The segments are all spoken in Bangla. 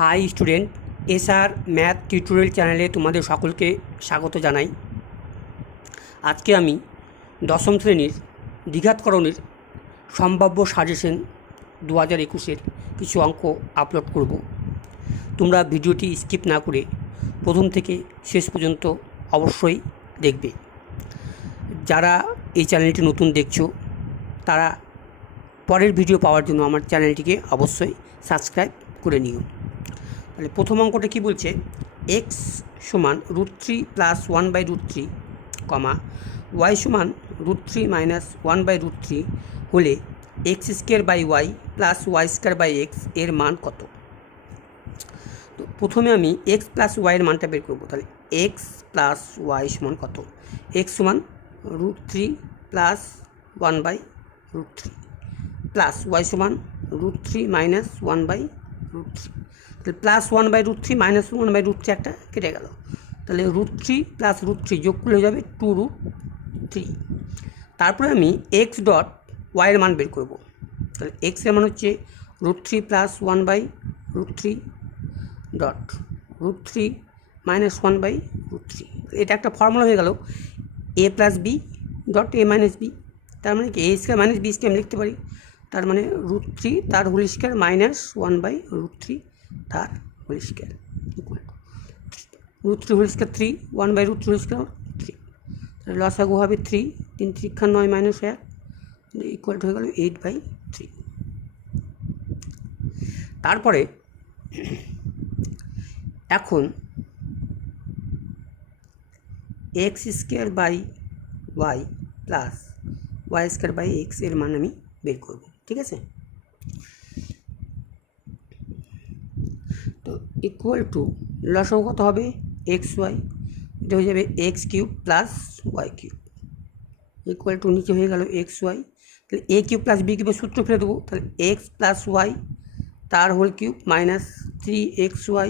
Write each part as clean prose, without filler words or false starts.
High student, SR math tutorial চ্যানেলে তোমাদের সকলকে স্বাগত জানাই। আজকে আমি দশম শ্রেণীর দ্বিঘাতকরণের সম্ভাব্য সাজেশন 2021-এর কিছু অঙ্ক আপলোড করব। তোমরা ভিডিওটি স্কিপ না করে প্রথম থেকে শেষ পর্যন্ত অবশ্যই দেখবে। যারা এই চ্যানেলটি নতুন দেখছো তারা পরের ভিডিও পাওয়ার জন্য আমার চ্যানেলটিকে অবশ্যই সাবস্ক্রাইব করে নিও। তাহলে প্রথম অঙ্কটা কী বলছে, এক্স সমান √3 + 1/√3, ওয়াই সমান √3 - 1/√3 হলে x² + y² x এর মান কত? তো প্রথমে আমি x + y এর মানটা বের করবো। তাহলে x + y সমান কত? x সমান √3 + 1/√3 প্লাস y সমান √3 - 1/√3। তাহলে +1/√3 - 1/√3 একটা কেটে গেল। তাহলে √3 + √3 যোগ করলে হয়ে যাবে 2√3। তারপরে আমি x ডট y এর মান বের করব। তাহলে x এর মান হচ্ছে √3 + 1/√3 ডট √3 - 1/√3। এটা একটা ফর্মুলা হয়ে গেল a + b dot a - b। তার মানে কি a² - b² আমি লিখতে পারি। তার মানে √3 তার হোল স্কয়ার মাইনাস 1/√3 তার whole square equal to √3 whole square 3, 1/√3 whole square 3। তাহলে লসাগু হবে 3, 3 × 3 = 9 - 1 ইকুয়াল টু হয়ে গেল 8/3। তারপরে এখন x² y plus y² x এর মান আমি বের করব। ঠিক আছে, তো ইকুয়াল টু লসাগু কত হবে xy, এটা হয়ে যাবে x³ + y³ ইকুয়াল টু নিচে হয়ে গেল xy। তাহলে a³ + b³ সূত্র ফেলে দেবো। তাহলে x + y তার whole cube minus 3xy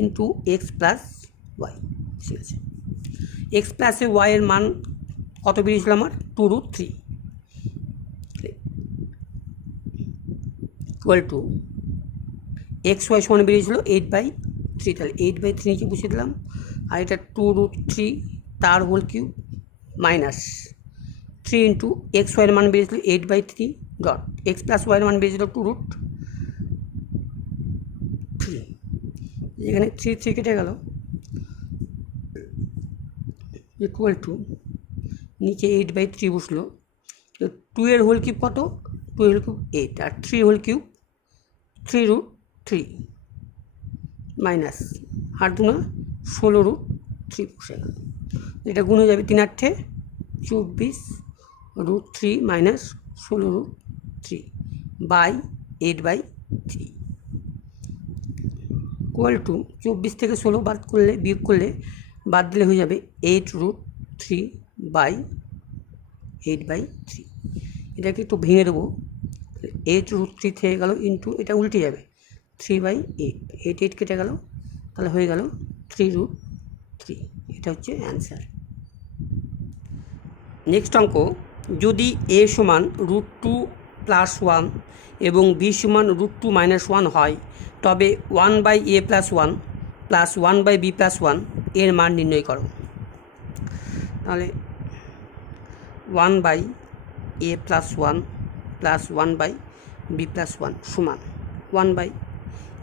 into x + y। ঠিক আছে, x + y এর মান কত বেরিয়েছিল আমার? 2√3 ইকুয়াল টু xy সমান বেরিয়েছিল 8/3। তাহলে 8/3 নিচে বসিয়ে দিলাম। আর এটা 2√3 তার whole cube minus 3 into xy এর মান বেরিয়েছিল 8/3 ডট x + y এর মান বেরিয়েছিল 2√3। এখানে 3 কেটে গেল ইকুয়াল টু নিচে 8/3 বসলো। তো 2 এর হোল কিউব কত? 2 এর হোল কিউব 8 আর 3 হোল কিউব 3√3 মাইনাস 8×2 = 16√3 বসে গেল। এটা গুণ হয়ে যাবে 3 × 8 = 24 √3 - 16√3 বাই 8/3 ইকুয়াল টু 24 থেকে 16 বাদ করলে বিয়োগ করলে বাদ দিলে হয়ে যাবে 8√3 বাই 8/3। এটাকে একটু ভেঙে দেবো। 8√3 থেকে গেল ইন্টু এটা উল্টে যাবে 3/8, 8 কেটে গেল। তাহলে হয়ে গেল 3√3। এটা হচ্ছে অ্যান্সার। নেক্সট অঙ্ক, যদি a সমান √2 + 1 এবং b সমান √2 - 1 হয় তবে 1/a + 1 প্লাস 1/b + 1 এর মান নির্ণয় করো। তাহলে 1/a + 1 প্লাস 1/b + 1 সমান 1/,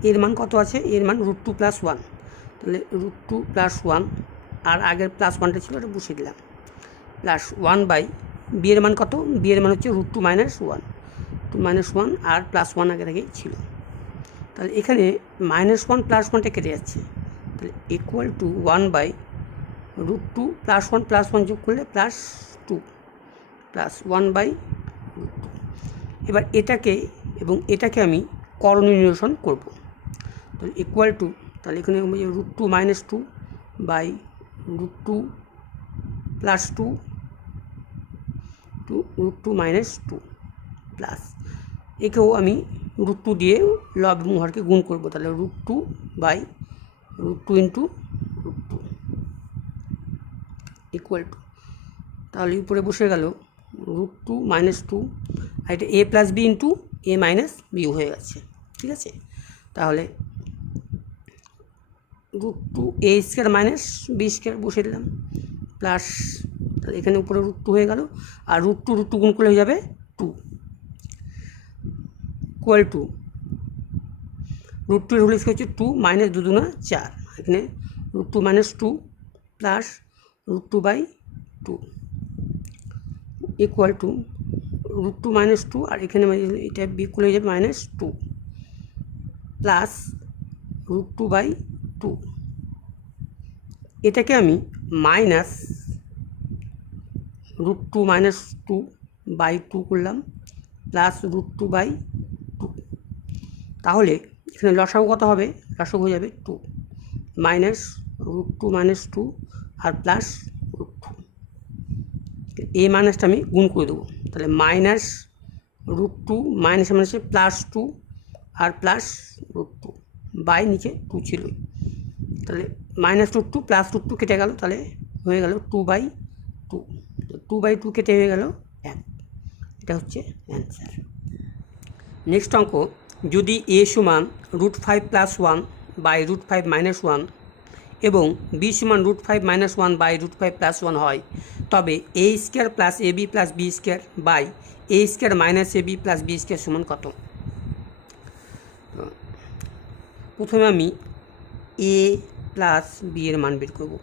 এর মান কত আছে? এর মান √2 + 1। তাহলে √2 + 1 আর আগের +1টা ছিল ওটা বসিয়ে দিলাম প্লাস 1/b এর মান কত? b এর মান হচ্ছে √2 - 1, 2 - 1 আর +1 আগে থেকেই ছিল। তাহলে এখানে -1 +1টা কেটে যাচ্ছে। তাহলে ইকুয়াল টু 1/√2 +1 + 1 যোগ করলে +2 প্লাস 1/√2। এবার এটাকে এবং এটাকে আমি করণীয় নিরসন করব। তাহলে ইকুয়াল টু, তাহলে এখানে √2 - 2 বাই √2 + 2 টু √2 - 2 প্লাস একেও আমি √2 দিয়ে লব এবং হরকে গুণ করব। তাহলে √2 বাই √2 ইন্টু √2 ইকুয়াল টু, তাহলে উপরে বসে গেল √2 - 2 আর এটা a + b into a - b হয়ে গেছে। ঠিক আছে, তাহলে √2a² মাইনাস b² বসিয়ে দিলাম, প্লাস তাহলে এখানে উপরে √2 হয়ে গেল, আর √2 গুণ করলে হয়ে যাবে 2, ইকুয়াল টু √2 এর হোল স্কয়ার হচ্ছে 2 মাইনাস 2 দুগুণা 4, এখানে √2 minus 2 plus √2/2 equal to √2 minus 2, আর এখানে এটা বিকুল হয়ে যাবে -2 প্লাস √2/2। এটাকে আমি মাইনাস √2 মাইনাস 2/2 করলাম প্লাস √2/2, তাহলে এখানে লসাগু কত হবে? লসাগু হয়ে যাবে 2 মাইনাস √2 মাইনাস 2 আর প্লাস √2, এই মাইনাসটা আমি গুণ করে দেবো, তাহলে মাইনাস √2 মাইনাস মাইনাসে +2 আর প্লাস √2 বাই নিচে 2 ছিল, তাহলে -√2 প্লাস √2 কেটে গেল, তাহলে হয়ে গেল 2/2, 2/2 কেটে হয়ে গেল 1, এটা হচ্ছে অ্যান্সার। নেক্সট অঙ্ক, যদি a সমান √5 + 1 বাই √5 - 1 এবং b সমান √5 - 1 বাই √5 + 1 হয়, তবে a² + ab + b² by a² - ab + b² সমান কত? প্রথমে আমি a প্লাস b এর মান বের করব।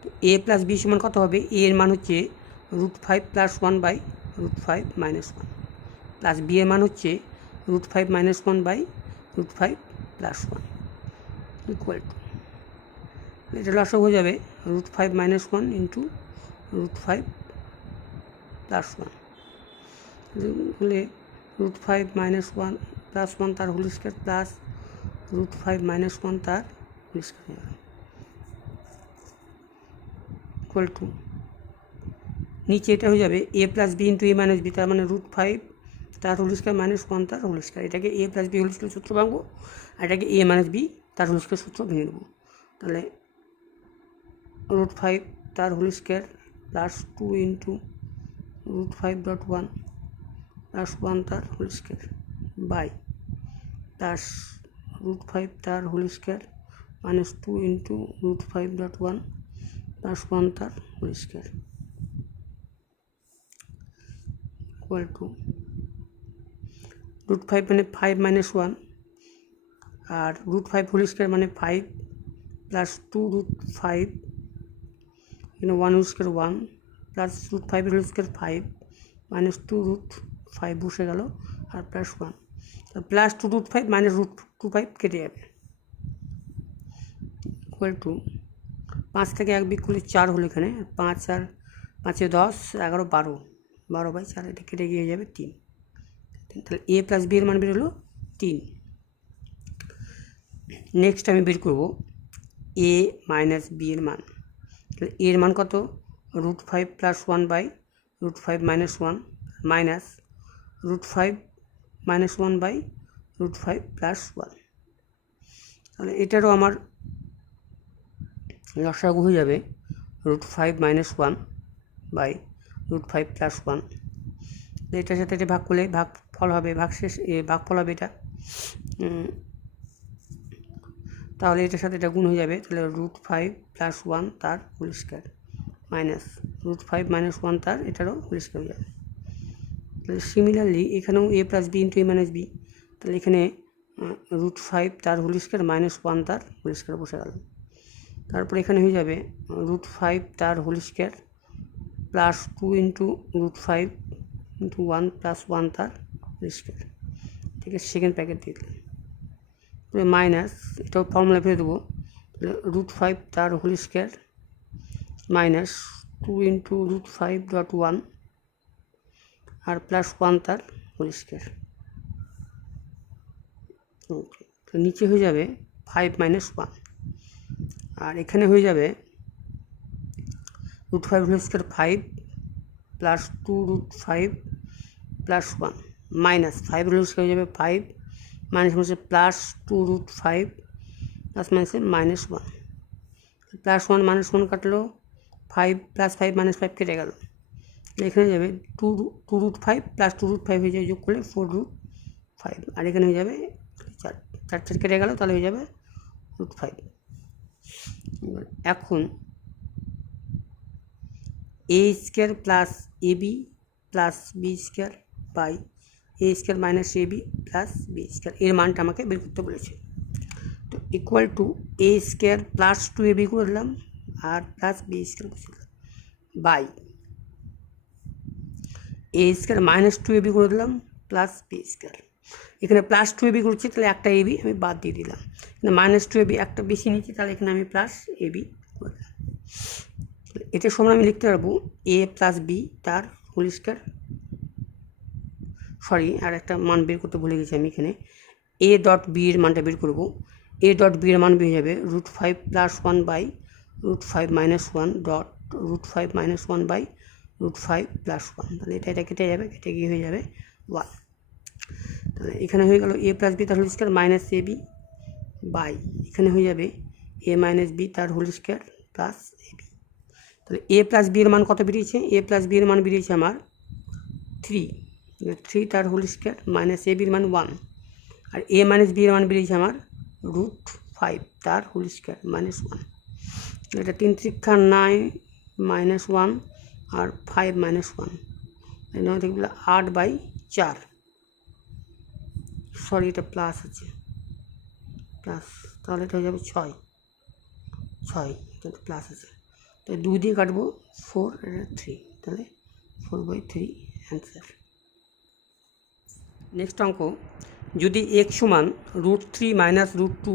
তো a প্লাস b সমান কত হবে? a এর মান হচ্ছে √5 + 1 বাই √5 - 1 প্লাস b এর মান হচ্ছে √5 - 1 বাই √5 + 1 ইকুয়াল টু, এটা লসাগু হয়ে যাবে √5 - 1 ইন্টু √5 + 1, হলে √5 - 1 + 1 তার হোল স্কয়ার প্লাস √5 - 1 তার হোল স্কয়ার ইকুয়াল টু, নিচে এটা হয়ে যাবে a plus b into a minus b, তার মানে √5 তার হোল স্কয়ার মাইনাস 1 তার হোল স্কয়ার, এটাকে a plus b whole square সূত্র ভাঙবো, আর এটাকে a মাইনাস b তার হোল স্কয়ার সূত্র ভেঙে নেবো, তাহলে √5 তার whole square plus 2 into √5.1 plus 1 তার হোল স্কয়ার বাই প্লাস √5 তার whole square minus 2 into √5.1 plus 1 তার হোল স্কয়ার ইকুয়াল টু √5 মানে 5 - 1, আর √5 হোল স্কয়ার মানে 5 প্লাস 2 √5, এখানে 1 whole square 1 plus √5 whole square 5 minus 2 √5 বসে গেল, আর প্লাস 1, প্লাস 2 √5 মাইনাস √5 কেটে যাবে, ইকুয়াল টু 5 থেকে 1 বিয়োগ করলে 4 হলো, এখানে 5 আর 5 10 11 12, 12/4, এটা কেটে গিয়ে যাবে 3, তাহলে a প্লাস b এর মান বের হলো 3। নেক্সট আমি বের করব a মাইনাস b এর মান, তাহলে a এর মান কত? √5 + 1 বাই √5 - 1 মাইনাস √5 - 1 বাই √5 + 1, তাহলে এটারও আমার লসাগু হয়ে যাবে √5 - 1 বাই √5 + 1, এটার সাথে এটা ভাগ করলে ভাগফল হবে, ভাগফল হবে এটা, তাহলে এটার সাথে এটা গুণ হয়ে যাবে, তাহলে √5 + 1 তার হোল স্কয়ার মাইনাস √5 - 1 তার এটারও হোল স্কয়ার হয়ে যাবে। তাহলে সিমিলারলি এখানেও a plus b into a minus b, তাহলে এখানে √5 তার হোল স্কয়ার মাইনাস 1 তার হোল স্কয়ার বসে গেল, তারপর এখানে হয়ে যাবে √5 তার whole square plus 2 into √5 into 1 plus 1 তার হোল স্কয়ার, ঠিক আছে, সেকেন্ড প্যাকেট দিয়ে দিলাম, মাইনাস এটাও ফর্মুলা ফেলে দেবো, √5 তার হোল স্কয়ার মাইনাস 2 ইন্টু √5.1 আর প্লাস 1 তার হোল স্কয়ার, ওকে, তো নিচে হয়ে যাবে 5 - 1, আর এখানে হয়ে যাবে √5 whole square 5 plus 2 √5 plus 1 minus 5 whole square হয়ে যাবে 5 মাইনাস মাইনাসে প্লাস 2 √5 প্লাস মাইনাসে -1, প্লাস 1 - 1 কাটলো, 5 প্লাস 5 মাইনাস 5 কেটে গেল, এখানে যাবে 2 √5 প্লাস 2 √5 হয়ে যাবে, যোগ করলে 4 √5, আর এখানে হয়ে যাবে 4 কেটে গেল, তাহলে হয়ে যাবে √5, এখন a square plus A b plus b square by a square minus A b plus b square এর মানটা আমাকে বের করতে বলেছে। তো equal to a square plus two a b করে দিলাম আর প্লাস বি স্কোয়ার বসে দিলাম by a square minus two a b করে দিলাম প্লাস বি স্কোয়ার। এখানে প্লাস টু এ বি করছি, তাহলে একটা এ বি আমি বাদ দিয়ে দিলাম। এখানে মাইনাস টু এ বি একটা বেশি নিচ্ছি, তাহলে এখানে আমি প্লাস এ বি করে দিলাম। এটার সময় আমি লিখতে পারবো এ প্লাস বি তার হোল স্কোয়ার। সরি, আর একটা মান বের করতে ভুলে গেছি আমি। এখানে এ ডট বি এর মানটা বের করবো। এ ডট বি এর মান বের যাবে √5 + 1 বাই √5 - 1 ডট √5 - 1 বাই √5 + 1। তাহলে এটা কেটে যাবে, কেটে গিয়ে হয়ে যাবে 1। তাহলে এখানে হয়ে গেল এ প্লাস বি তার whole square minus A B by এখানে হয়ে যাবে এ মাইনাস বি তার হোল স্কোয়ার প্লাস এ বি। তাহলে এ প্লাস বি এর মান কত বেরিয়েছে? এ প্লাস বি এর মান বেরিয়েছে আমার 3 তার হোল স্কোয়ার মাইনাস এ বির মান 1 আর এ মাইনাস বি এর মান বেরিয়েছে আমার √5 তার হোল স্কোয়ার মাইনাস 1। এটা 3 × 9 - 1 আর 5 - 1 9 থেকে 8/4। সরি, এটা প্লাস আছে, প্লাস, তাহলে এটা হয়ে যাবে 6 এটা প্লাস আছে। তো 2 দিয়ে কাটবো 4, এটা 3, তাহলে 4/3 অ্যান্সার। নেক্সট অঙ্ক, যদি x সমান √3 - √2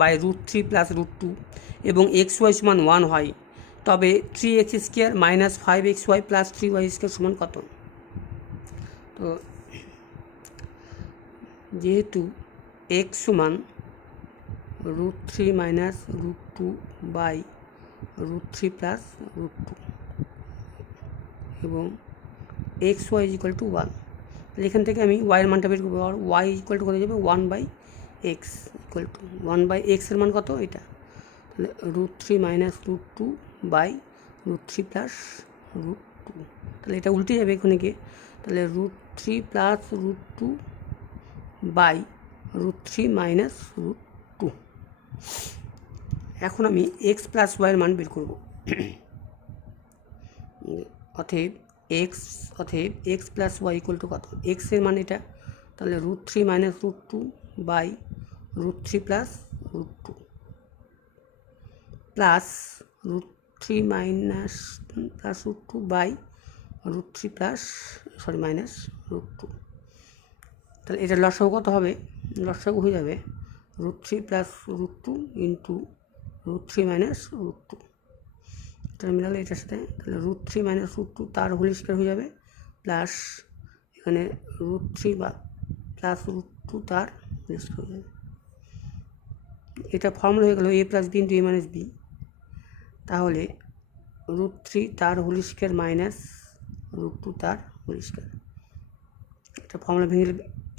বাই √3 + √2 এবং xy সমান 1 হয়, তবে 3x² - 5xy + 3y² সমান কত? তো যেহেতু x সমান √3 - √2 বাই √3 + √2 এবং xy = 1, তাহলে এখান থেকে আমি y এর মানটা বের করবো। আর y = কত যাবে? 1/x = 1/x এর মান কত? এটা। তাহলে √3 - √2 বাই √3 + √2, তাহলে এটা উল্টে যাবে এখানে গিয়ে। তাহলে √3 + √2 বাই √3 - √2। এখন আমি x + y এর মান বের করব। অতএব x + y = কত? x এর মান এটা, তাহলে √3 - √2 বাই √3 + √2 প্লাস √3 - +√2 বাই √3 মাইনাস √2। তাহলে এটা লসাগু কত হবে? লসাগু হয়ে যাবে √3 + √2 ইন্টু √3 - √2। এটা মিলালে এটার সাথে, তাহলে √3 - √2 তার হোল স্কোয়ার হয়ে যাবে প্লাস এখানে √3 বা প্লাস √2 তার হোল স্কোয়ার হয়ে যাবে। এটা ফর্মুলা হয়ে গেল a + b × a - b। তাহলে √3 তার হোল স্কোয়ার মাইনাস √2 তার হোল স্কোয়ার। এটা ফর্মুলা ভেঙে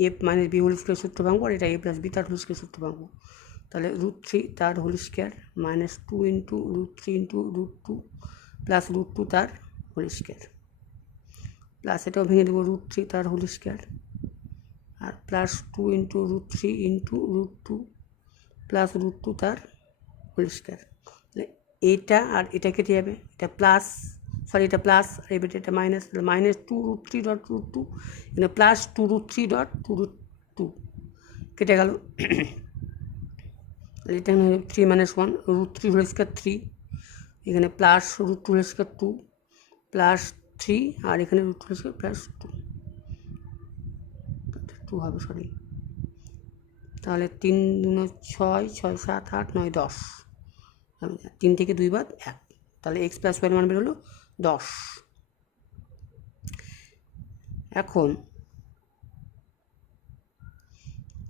a - b হোল স্কোয়ার সূত্র ভাঙবো, আর এটা a + b তার হোল স্কোয়ার সূত্র ভাঙবো। তাহলে √3 তার হোল স্কোয়ার মাইনাস 2 × √3 × √2 প্লাস √2 তার হোল স্কোয়ার প্লাস এটাও ভেঙে দেবো √3 তার হোল স্কোয়ার আর প্লাস 2 × √3 × √2 প্লাস √2 তার হোল স্কোয়ার। তাহলে এইটা আর এটা কেটে যাবে, এটা প্লাস, সরি এটা প্লাস আর এটা মাইনাস, তাহলে -2√3.√2 এখানে +2√3.2 কেটে গেল। এটা 3 - 1 √3 হোল স্কোয়ার 3, এখানে প্লাস √2 হোল স্কোয়ার 2 প্লাস 3 আর এখানে √2 হোল স্কোয়ার প্লাস 2 হবে, সরি। তাহলে 3 × 6 6 7 8 9 10, 3 থেকে 2 বাদ 1, তাহলে x + y এর মান বের হলো 10। এখন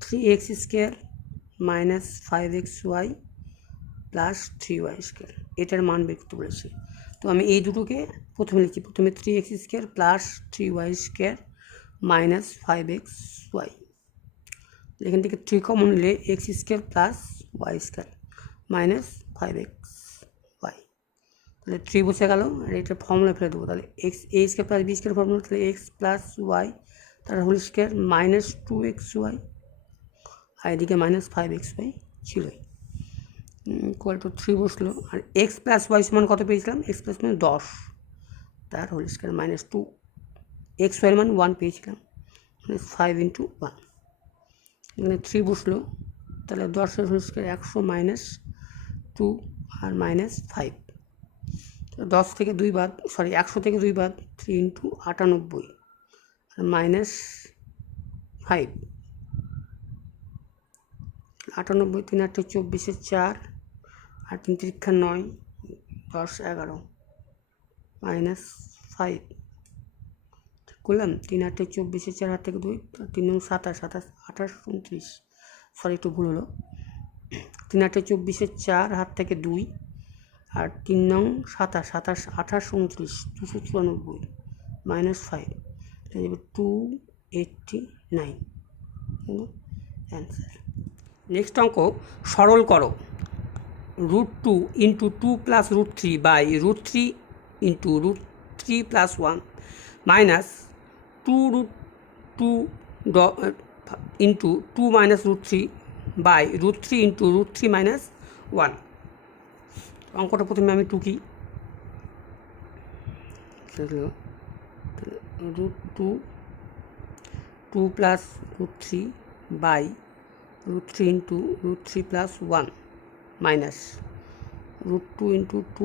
3x² - 5xy + 3y², এটার মান বের করতে বলেছে। তো আমি এই দুটোকে প্রথমে লিখি। প্রথমে 3x² + 3y² - 5xy, এখান থেকে 3 কমন নিলে x² + y² - 5xy, তাহলে 3 বসে গেল আর এটা ফর্মুলা ফেলে দেবো। তাহলে a² + b² ফর্মুলা, তাহলে x + y তার হোল স্কোয়ার -2xy আর এদিকে -5xy ছিলই। ইকুয়াল টু 3 বসলো। আর এক্স প্লাস ওয়াই সমান কত পেয়েছিলাম? এক্স প্লাস মানে 10 তার whole square minus 2, X Y মান 1 পেয়েছিলাম, মানে 5 × 1। এখানে 3 বসলো, তাহলে 10 হোল স্কোয়ার 100 মাইনাস 2 আর মাইনাস 5। 10 থেকে 2 বাদ, 100 থেকে 2 বাদ, 3 × 98 আর মাইনাস 5। 98, 3 8 24, 4 আর 3 3 9, 10 11 মাইনাস 5 করলাম। 3 8 24, 4 হাত থেকে 2, 3 9 27, 27 28 29, একটু ভুল হলো। 3 8 24, 4 হাত থেকে 2 আর 3 9 27, 27 28 29, 294 মাইনাস 5, এটা যাবে 289 অ্যান্সার। নেক্সট অঙ্ক, সরল করো। √2 × 2 + √3 বাই √3 × √3 + 1 মাইনাস 2√2 × 2 - √3 বাই √3 × √3 - 1। অঙ্কটা প্রথমে আমি টুকি। √2 2 + √3 বাই √3 × √3 + 1 মাইনাস √2 × 2 -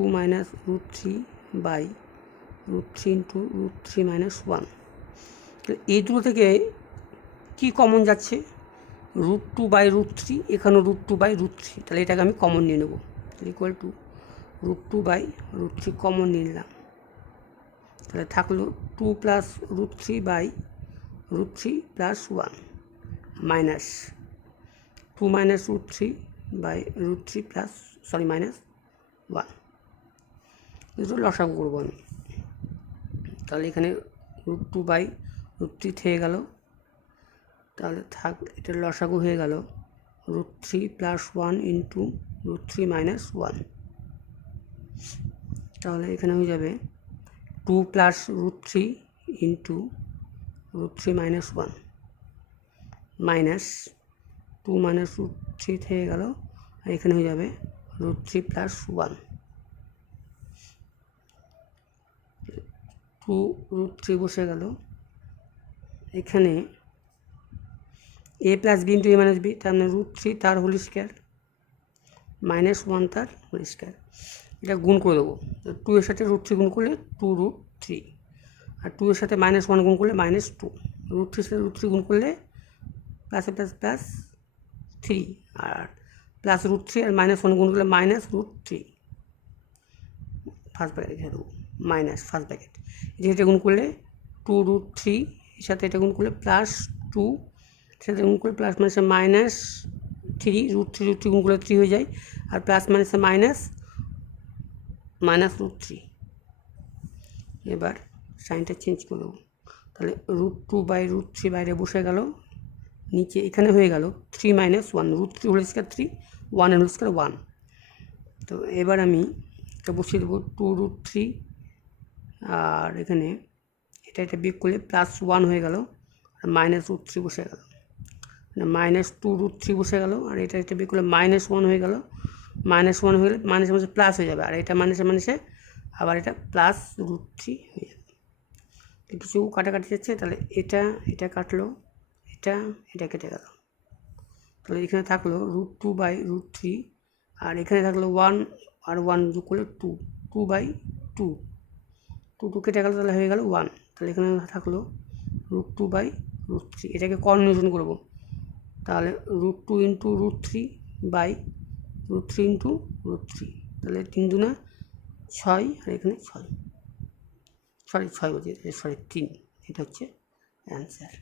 √3 বাই √3 × √3 - 1। এই দুটো থেকে কি কমন যাচ্ছে? √2/√3, এখানেও √2/√3, তাহলে এটাকে আমি কমন নিয়ে নেব। ইকুয়াল টু √2/√3 কমন নিয়ে নিলাম, তাহলে থাকলো 2 + √3/√3 + 1 মাইনাস 2 - √3/√3 মাইনাস 1। দুটো লসাগু করবো আমি, তাহলে এখানে √2/√3 থেকে গেল, তাহলে থাক এটার লসাগু হয়ে গেল √3 + 1 × √3 - 1। তাহলে এখানে হয়ে যাবে 2 + √3 × √3 - 1 মাইনাস 2 - √3 থেকে গেল, আর এখানে হয়ে যাবে √3 + 1। 2 √3 বসে গেল। এখানে a + b × a - b, তার মানে √3 তার হোল স্কোয়ার মাইনাস 1 তার হোল স্কোয়ার। এটা গুণ করে দেবো। 2 এর সাথে √3 গুণ করলে 2√3, আর 2 এর সাথে -1 গুণ করলে -2, √3 এর সাথে √3 গুণ করলে প্লাস প্লাস 3, আর প্লাস √3 আর -1 গুণ করলে -√3। ফার্স্ট ব্র্যাকেট রেখে দেবো, মাইনাস ফার্স্ট ব্র্যাকেট। যেটা গুণ করলে 2√3 এর সাথে এটা গুণ করলে +2, সাথে গুণ করলে প্লাস মাইনাসে -3, √3 গুণ করলে 3 হয়ে যায়, আর প্লাস মাইনাসে -√3। এবার সাইনটা চেঞ্জ করে দেবো, তাহলে √2/√3 বাইরে বসে গেল, নিচে এখানে হয়ে গেল 3 - 1, √3 হোল স্কোয়ার 3, 1 হোল স্কোয়ার 1। তো এবার আমি এটা বসিয়ে দেবো 2√3, আর এখানে এটা বিয়োগ করলে +1 হয়ে গেল, আর -√3 বসে গেল, -2√3 বসে গেল, আর এটা বিয়োগ করলে -1 হয়ে গেল, -1 হয়ে গেলে মাইনাসে প্লাস হয়ে যাবে, আর এটা মাইনাসে আবার এটা +√3 হয়ে যাবে। কিছু কাটাকাটি যাচ্ছে, তাহলে এটা কাটলো, এটা কেটে গেল, তাহলে এখানে থাকলো √2/√3, আর এখানে থাকলো 1 আর 1 যোগ করলে 2, 2/2 কেটে গেল, তাহলে হয়ে গেল 1। তাহলে এখানে থাকলো √2/√3। এটাকে কনভার্সন করব, তাহলে √2 × √3/√3 × √3, তাহলে 3 × 2 = 6, আর এখানে 6 বলছি, 3, এটা হচ্ছে অ্যান্সার।